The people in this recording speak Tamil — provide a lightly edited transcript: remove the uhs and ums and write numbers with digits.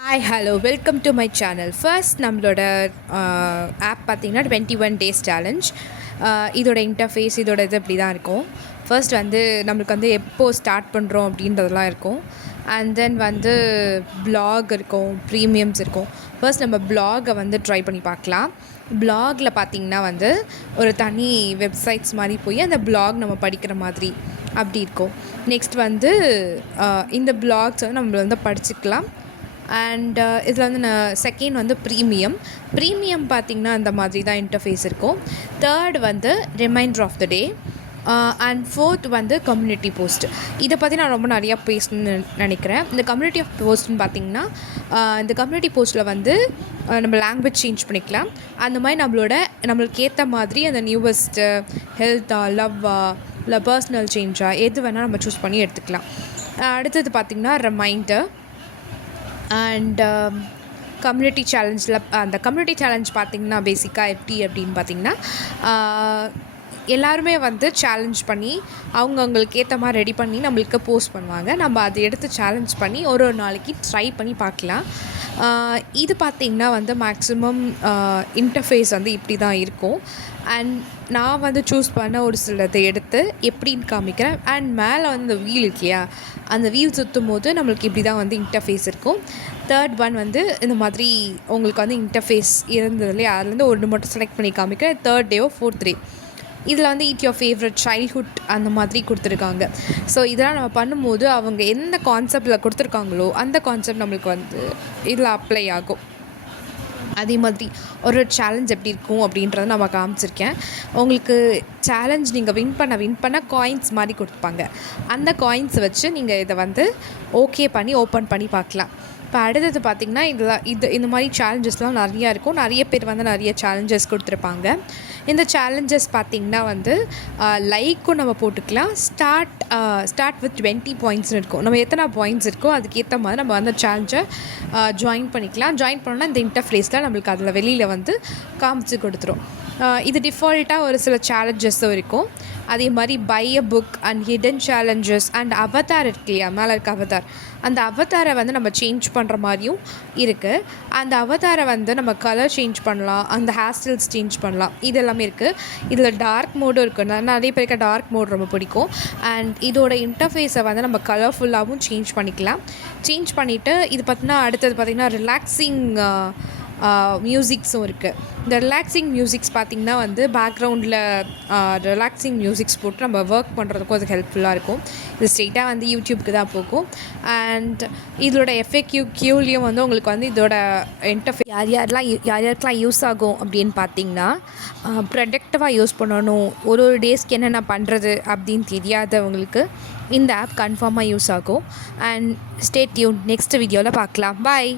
Hi hello welcome to my channel. First நம்மளோட ஆப் பார்த்திங்கன்னா 21 டேஸ் சேலஞ்ச். இதோட இன்டர்ஃபேஸ் இதோட இது இப்படி தான் இருக்கும். ஃபர்ஸ்ட் வந்து நம்மளுக்கு வந்து எப்போது ஸ்டார்ட் பண்ணுறோம் அப்படின்றதெல்லாம் இருக்கும். அண்ட் தென் வந்து பிளாக் இருக்கும், ப்ரீமியம்ஸ் இருக்கும். ஃபர்ஸ்ட் நம்ம பிளாகை வந்து ட்ரை பண்ணி பார்க்கலாம். பிளாகில் பார்த்திங்கன்னா வந்து ஒரு தனி வெப்சைட்ஸ் மாதிரி போய் அந்த பிளாக் நம்ம படிக்கிற மாதிரி அப்படி இருக்கும். நெக்ஸ்ட் வந்து இந்த பிளாக்ஸ் வந்து நம்ம வந்து படிச்சுக்கலாம். அண்ட் இதில் வந்து செகண்ட் வந்து ப்ரீமியம் பார்த்திங்கன்னா அந்த மாதிரி தான் இன்டர்ஃபேஸ் இருக்கும். தேர்ட் வந்து reminder of the day and fourth வந்து கம்யூனிட்டி போஸ்ட். இதை பற்றி நான் ரொம்ப நிறையா பேசணும்னு நினைக்கிறேன். இந்த கம்யூனிட்டி ஆஃப் போஸ்ட்னு பார்த்திங்கன்னா இந்த கம்யூனிட்டி போஸ்ட்டில் வந்து நம்ம லாங்குவேஜ் சேஞ்ச் பண்ணிக்கலாம். அந்த மாதிரி நம்மளுக்கு ஏற்ற மாதிரி அந்த நியூவஸ்ட்டு ஹெல்த்தா லவ்வா இல்லை பர்சனல் சேஞ்சாக எது வேணால் நம்ம சூஸ் பண்ணி எடுத்துக்கலாம். அடுத்தது பார்த்திங்கன்னா ரிமைண்டர் அண்ட் கம்யூனிட்டி சேலஞ்சில் அந்த கம்யூனிட்டி சேலஞ்ச் பார்த்திங்கன்னா பேசிக்காக எப்படி அப்படின்னு பார்த்திங்கன்னா எல்லாருமே வந்து சேலஞ்ச் பண்ணி அவங்களுக்கு ஏற்ற மாதிரி ரெடி பண்ணி நம்மளுக்கு போஸ்ட் பண்ணுவாங்க. நம்ம அதை எடுத்து சேலஞ்ச் பண்ணி ஒரு நாளைக்கு ட்ரை பண்ணி பார்க்கலாம். இது பார்த்திங்கன்னா வந்து மேக்ஸிமம் இன்டர்ஃபேஸ் வந்து இப்படி தான் இருக்கும். அண்ட் நான் வந்து சூஸ் பண்ண ஒரு சிலதை எடுத்து எப்படின்னு காமிக்கிறேன். அண்ட் மேலே வந்து இந்த வீல் இருக்கியா, அந்த வீல் சுற்றும் போது நம்மளுக்கு இப்படி தான் வந்து இன்டர்ஃபேஸ் இருக்கும். தேர்ட் ஒன் வந்து இந்த மாதிரி உங்களுக்கு வந்து இன்டர்ஃபேஸ் இருந்ததுலேயே அதுலேருந்து ஒன்று மட்டும் செலக்ட் பண்ணி காமிக்கிறேன். தேர்ட் டேவோ ஃபோர்த் டே இதில் வந்து ஈட் யோர் ஃபேவரட் சைல்ட்ஹுட் அந்த மாதிரி கொடுத்துருக்காங்க. ஸோ இதெல்லாம் நம்ம பண்ணும்போது அவங்க எந்த கான்செப்டில் கொடுத்துருக்காங்களோ அந்த கான்செப்ட் நம்மளுக்கு வந்து இதில் அப்ளை ஆகும். அதே மாதிரி ஒரு சேலஞ்ச் எப்படி இருக்கும் அப்படின்றத நம்ம காமிச்சிருக்கேன். உங்களுக்கு சேலஞ்ச் நீங்கள் வின் பண்ண காயின்ஸ் மாதிரி கொடுப்பாங்க. அந்த காயின்ஸை வச்சு நீங்கள் இதை வந்து ஓகே பண்ணி ஓப்பன் பண்ணி பார்க்கலாம். இப்போ அடுத்தது பார்த்திங்கன்னா இந்த மாதிரி சேலஞ்சஸ்லாம் நிறையா இருக்கும். நிறைய பேர் வந்து நிறைய சேலஞ்சஸ் கொடுத்துருப்பாங்க. இந்த சேலஞ்சஸ் பார்த்திங்கன்னா வந்து லைக்கும் நம்ம போட்டுக்கலாம். ஸ்டார்ட் வித் 20 பாயிண்ட்ஸ்னு இருக்கும். நம்ம எத்தனை பாயிண்ட்ஸ் இருக்கோ அதுக்கேற்ற மாதிரி நம்ம அந்த சேலஞ்சை ஜாயின் பண்ணிக்கலாம். ஜாயின் பண்ணோன்னா இந்த இன்டர்ஃபேஸில் நம்மளுக்கு அதில் வெளியில் வந்து காமிச்சு கொடுத்துரும். இது டிஃபால்ட்டாக ஒரு சில சேலஞ்சஸும் இருக்கும். அதே மாதிரி by a book and hidden challenges and avatar இருக்கு இல்லையா, மேலே இருக்க அவதார், அந்த அவதாரை வந்து நம்ம சேஞ்ச் பண்ணுற மாதிரியும் இருக்குது. அந்த அவதாரை வந்து நம்ம கலர் சேஞ்ச் பண்ணலாம், அந்த ஹேர் ஸ்டைல்ஸ் சேஞ்ச் பண்ணலாம். இது எல்லாமே இருக்குது. இதில் டார்க் மோடும் இருக்குது. நிறைய பேருக்கு டார்க் மோட் ரொம்ப பிடிக்கும். அண்ட் இதோட இன்டர்ஃபேஸை வந்து நம்ம கலர்ஃபுல்லாகவும் சேஞ்ச் பண்ணிக்கலாம். சேஞ்ச் பண்ணிவிட்டு இது பார்த்திங்கன்னா அடுத்தது பார்த்திங்கன்னா ரிலாக்ஸிங் மியூசிக்ஸும் இருக்குது. இந்த ரிலாக்ஸிங் மியூசிக்ஸ் பார்த்திங்கன்னா வந்து பேக்ரவுண்டில் ரிலாக்ஸிங் மியூசிக்ஸ் போட்டு நம்ம ஒர்க் பண்ணுறதுக்கும் அது ஹெல்ப்ஃபுல்லாக இருக்கும். இது ஸ்ட்ரெயிட்டாக வந்து யூடியூப்க்கு தான் போகும். அண்ட் இதோட எஃப்ஏக்யூலையும் வந்து உங்களுக்கு வந்து இதோட இன்டர்ஃபேஸ் யாருக்கெல்லாம் யூஸ் ஆகும் அப்படின்னு பார்த்திங்கன்னா ப்ரொடக்டிவாக யூஸ் பண்ணணும், ஒரு டேஸ்க்கு என்னென்ன பண்ணுறது அப்படின்னு தெரியாதவங்களுக்கு இந்த ஆப் கன்ஃபார்மாக யூஸ் ஆகும். அண்ட் ஸ்டே டியூன், நெக்ஸ்ட் வீடியோவில் பார்க்கலாம். பாய்.